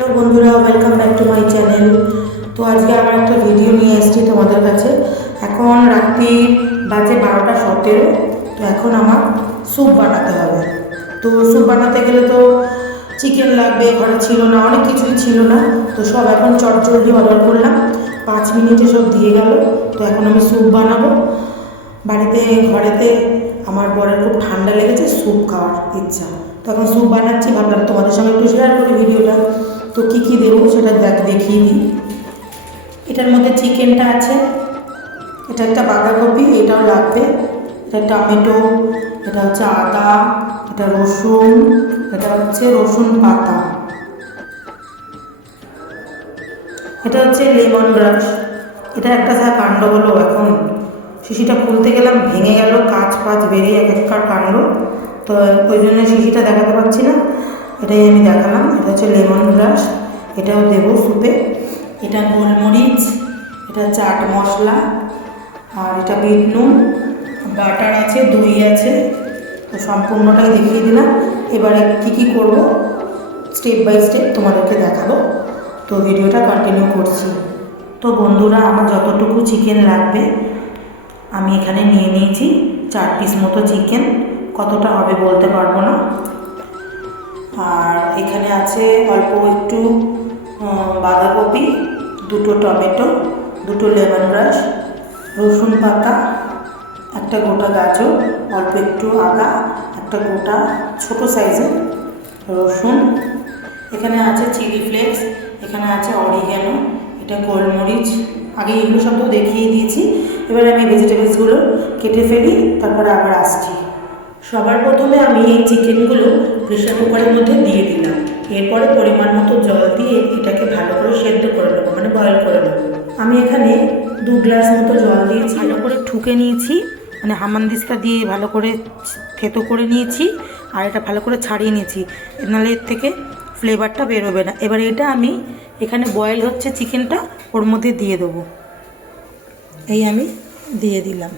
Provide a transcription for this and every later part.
তো বন্ধুরা, welcome back to my channel. তো আজকে আমার একটা ভিডিও নিয়ে এসেছি তোমাদের কাছে। এখন রাত্রি বাজে 12:17। তো এখন আমার স্যুপ বানাতে হবে। তো স্যুপ বানাতে গেলে তো চিকেন লাগবে, ঘরে ছিল না, অনেক কিছুই ছিল না। তো সব এখন চটজলদি অর্ডার করলাম, 5 মিনিটে সব দিয়ে গেল। তো এখন আমি স্যুপ বানাবো বাড়িতে। ঘরেতে আমার বরের খুব ঠান্ডা লেগেছে, স্যুপ খাওয়ার ইচ্ছা। তো এখন স্যুপ বানাচ্ছি, ভাবলাম তোমাদের সঙ্গে একটু শেয়ার করি ভিডিওটা। তো কী কী দেবো সেটা দেখিয়ে দিই। এটার মধ্যে চিকেনটা আছে, এটা একটা বাঁধাকপি, এটাও লাগবে, এটা টমেটো, এটা হচ্ছে আদা, এটা রসুন, এটা হচ্ছে রসুন পাতা, এটা হচ্ছে লেমন গ্রাস। এটা একটা যা কাণ্ড হলো, এখন শিশিটা খুলতে গেলাম, ভেঙে গেল, কাঁচ পাঁচ বেরিয়ে এক একটার কাণ্ড। তো ওই জন্য শিশিটা দেখাতে পারছি না, এটাই আমি দেখালাম। এটা হচ্ছে লেমন গ্রাস, এটাও দেবো স্যুপে। এটা গোলমরিচ, এটা চাট মশলা, আর এটা বিট নুন, বাটার আছে, দই আছে। তো সম্পূর্ণটাই দেখিয়ে দিলাম। এবারে কী কী করবো স্টেপ বাই স্টেপ তোমাদেরকে দেখাবো। তো ভিডিওটা কন্টিনিউ করছি। তো বন্ধুরা, আমার যতটুকু চিকেন লাগবে আমি এখানে নিয়ে নিয়েছি 4 পিস মতো চিকেন। কতটা হবে বলতে পারবো না। আর এখানে আছে অল্প একটু বাঁধাকপি, 2টো টমেটো, 2টো লেমন গ্রাস, রসুন পাতা, একটা গোটা গাজর, অল্প একটু আদা, একটা গোটা ছোটো সাইজের রসুন, এখানে আছে চিলি ফ্লেক্স, এখানে আছে অরিগ্যানো, এটা গোলমরিচ। আগে এগুলো সব তো দেখিয়ে দিয়েছি। এবার আমি ভেজিটেবলসগুলো কেটে ফেলি, তারপরে আবার আসছি। সবার প্রথমে আমি এই চিকেনগুলো প্রেশার কুকারের মধ্যে দিয়ে দিলাম। এরপরে পরিমাণ মতো জল দিয়ে এটাকে ভালো করে সেদ্ধ করে নেবো, মানে বয়েল করে নেবো। আমি এখানে 2 গ্লাস মতো জল দিয়েছি, ভালো করে ঠুকে নিয়েছি, মানে হামানদিস্তা দিয়ে ভালো করে থেতো করে নিয়েছি। আর এটা ভালো করে ছাড়িয়ে নিয়েছি, নাহলে এর থেকে ফ্লেভারটা বেরোবে না। এবার এটা আমি এখানে বয়েল হচ্ছে চিকেনটা, ওর মধ্যে দিয়ে দেবো। এই আমি দিয়ে দিলাম।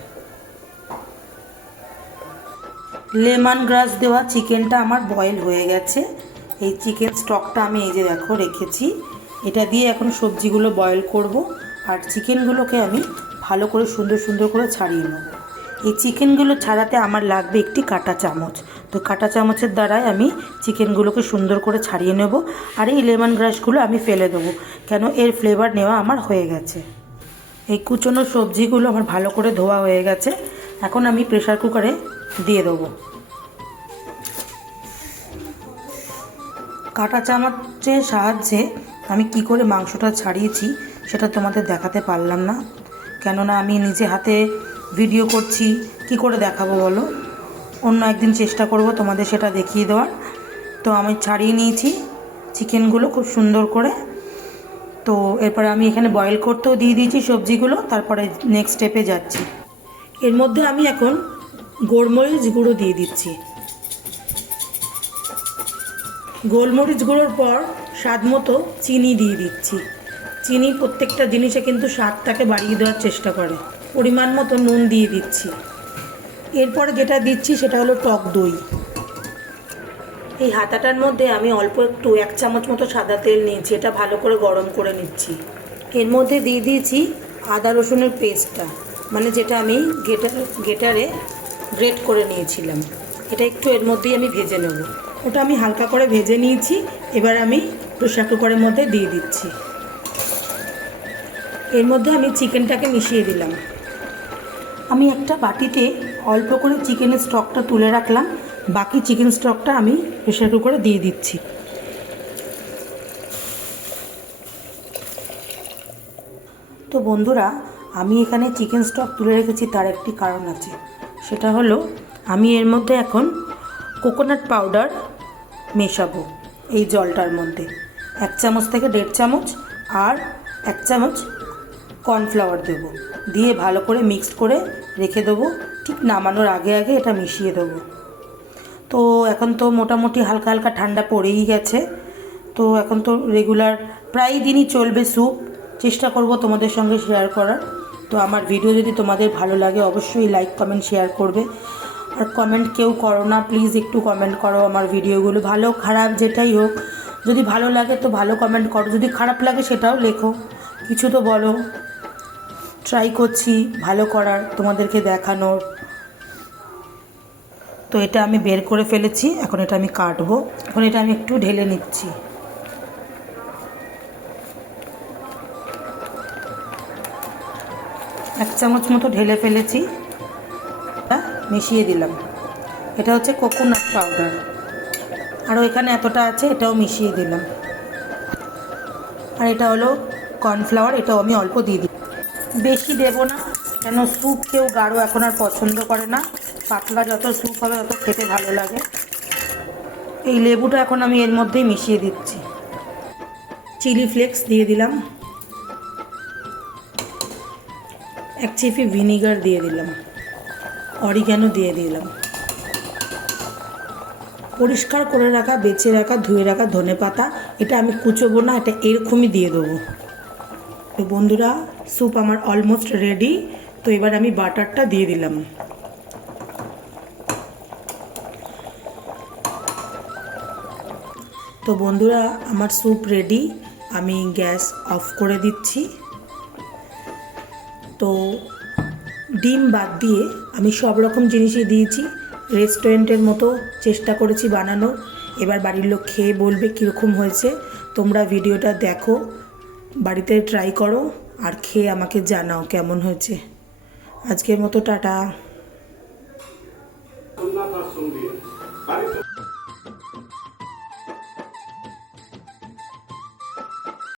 লেমন গ্রাস দেওয়া চিকেনটা আমার বয়েল হয়ে গেছে। এই চিকেন স্টকটা আমি এই যে দেখো রেখেছি, এটা দিয়ে এখন সবজিগুলো বয়েল করব। আর চিকেনগুলোকে আমি ভালো করে সুন্দর সুন্দর করে ছাড়িয়ে নেব। এই চিকেনগুলো ছাড়াতে আমার লাগবে একটি কাঁটা চামচ। তো কাঁটা চামচের দ্বারাই আমি চিকেনগুলোকে সুন্দর করে ছাড়িয়ে নেব। আর এই লেমন গ্রাসগুলো আমি ফেলে দেবো, কেন এর ফ্লেভার নেওয়া আমার হয়ে গেছে। এই কুচনো সবজিগুলো আমার ভালো করে ধোয়া হয়ে গেছে। এখন আমি প্রেসার কুকারে দিয়ে দেবো। কাঁটা চামচের সাহায্যে আমি কি করে মাংসটা ছাড়িয়েছি সেটা তোমাদের দেখাতে পারলাম না, কেননা আমি নিজে হাতে ভিডিও করছি, কি করে দেখাবো বলো। অন্য একদিন চেষ্টা করব তোমাদের সেটা দেখিয়ে দেওয়ার। তো আমি ছাড়িয়ে নিয়েছি চিকেনগুলো খুব সুন্দর করে। তো এরপরে আমি এখানে বয়েল করতেও দিয়ে দিয়েছি সবজিগুলো। তারপরে নেক্সট স্টেপে যাচ্ছি। এর মধ্যে আমি এখন গোলমরিচ গুঁড়ো দিয়ে দিচ্ছি। গোলমরিচ গুঁড়োর পর স্বাদ মতো চিনি দিয়ে দিচ্ছি। চিনি প্রত্যেকটা জিনিসে কিন্তু স্বাদটাকে বাড়িয়ে দেওয়ার চেষ্টা করে। পরিমাণ মতো নুন দিয়ে দিচ্ছি। এরপরে যেটা দিচ্ছি সেটা হলো টক দই। এই হাতাটার মধ্যে আমি অল্প একটু 1 চামচ মতো সাদা তেল নিয়েছি, এটা ভালো করে গরম করে নিচ্ছি। এর মধ্যে দিয়ে দিয়েছি আদা রসুনের পেস্টটা, মানে যেটা আমি গ্রেটারে গ্রেট করে নিয়েছিলাম। এটা একটু এর মধ্যেই আমি ভেজে নেব। ওটা আমি হালকা করে ভেজে নিয়েছি। এবার আমি প্রেসার কুকারের মধ্যে দিয়ে দিচ্ছি। এর মধ্যে আমি চিকেনটাকে মিশিয়ে দিলাম। আমি একটা বাটিতে অল্প করে চিকেনের স্টকটা তুলে রাখলাম, বাকি চিকেন স্টকটা আমি প্রেসার কুকারে দিয়ে দিচ্ছি। তো বন্ধুরা, আমি এখানে চিকেন স্টক তুলে রেখেছি, তার একটি কারণ আছে। সেটা হলো আমি এর মধ্যে এখন কোকোনাট পাউডার মেশাবো এই জলটার মধ্যে। 1 চামচ থেকে 1.5 চামচ, আর 1 চামচ কর্নফ্লাওয়ার দেবো, দিয়ে ভালো করে মিক্সড করে রেখে দেবো। ঠিক নামানোর আগে আগে এটা মিশিয়ে দেবো। তো এখন তো মোটামুটি হালকা হালকা ঠান্ডা পড়েই গেছে। তো এখন তো রেগুলার প্রায় দিনই চলবে স্যুপ। চেষ্টা করব তোমাদের সঙ্গে শেয়ার করার। তো আমার ভিডিও যদি তোমাদের ভালো লাগে অবশ্যই লাইক কমেন্ট শেয়ার করবে। আর কমেন্ট কেউ করো না প্লিজ, একটু কমেন্ট করো। আমার ভিডিওগুলো ভালো খারাপ যেটাই হোক যদি ভালো লাগে তো ভালো কমেন্ট করো, যদি খারাপ লাগে সেটাও লেখো, কিছু তো বলো। ট্রাই করছি ভালো করার, তোমাদেরকে দেখানোর। তো এটা আমি বের করে ফেলেছি, এখন এটা আমি কাটবো। এখন এটা আমি একটু ঢেলে নিচ্ছি। এক চামচ মতো ঢেলে ফেলেছি, মিশিয়ে দিলাম। এটা হচ্ছে কোকোনাট পাউডার, আরও এখানে এতটা আছে, এটাও মিশিয়ে দিলাম। আর এটা হলো কর্নফ্লাওয়ার, এটাও আমি অল্প দিয়ে দিই, বেশি দেবো না, কেন স্যুপ কেউ গাঢ় এখন আর পছন্দ করে না। পাতলা যত স্যুপ হবে তত খেতে ভালো লাগে। এই লেবুটা এখন আমি এর মধ্যেই মিশিয়ে দিচ্ছি। চিলি ফ্লেক্স দিয়ে দিলাম, এক চিপি ভিনিগার দিয়ে দিলাম, অরিগ্যানো দিয়ে দিলাম, পরিষ্কার করে রাখা, বেছে রাখা, ধুয়ে রাখা ধনেপাতা, এটা আমি কুচোবো না, এটা এরকমই দিয়ে দেবো। তো বন্ধুরা, স্যুপ আমার অলমোস্ট রেডি। তো এবার আমি বাটারটা দিয়ে দিলাম। তো বন্ধুরা, আমার স্যুপ রেডি, আমি গ্যাস অফ করে দিচ্ছি। তো ডিম বাদ দিয়ে আমি সব রকম জিনিসই দিয়েছি, রেস্টুরেন্টের মতো চেষ্টা করেছি বানানোর। এবার বাড়ির লোক খেয়ে বলবে কীরকম হয়েছে। তোমরা ভিডিওটা দেখো, বাড়িতে ট্রাই করো, আর খেয়ে আমাকে জানাও কেমন হয়েছে। আজকের মতো টাটা।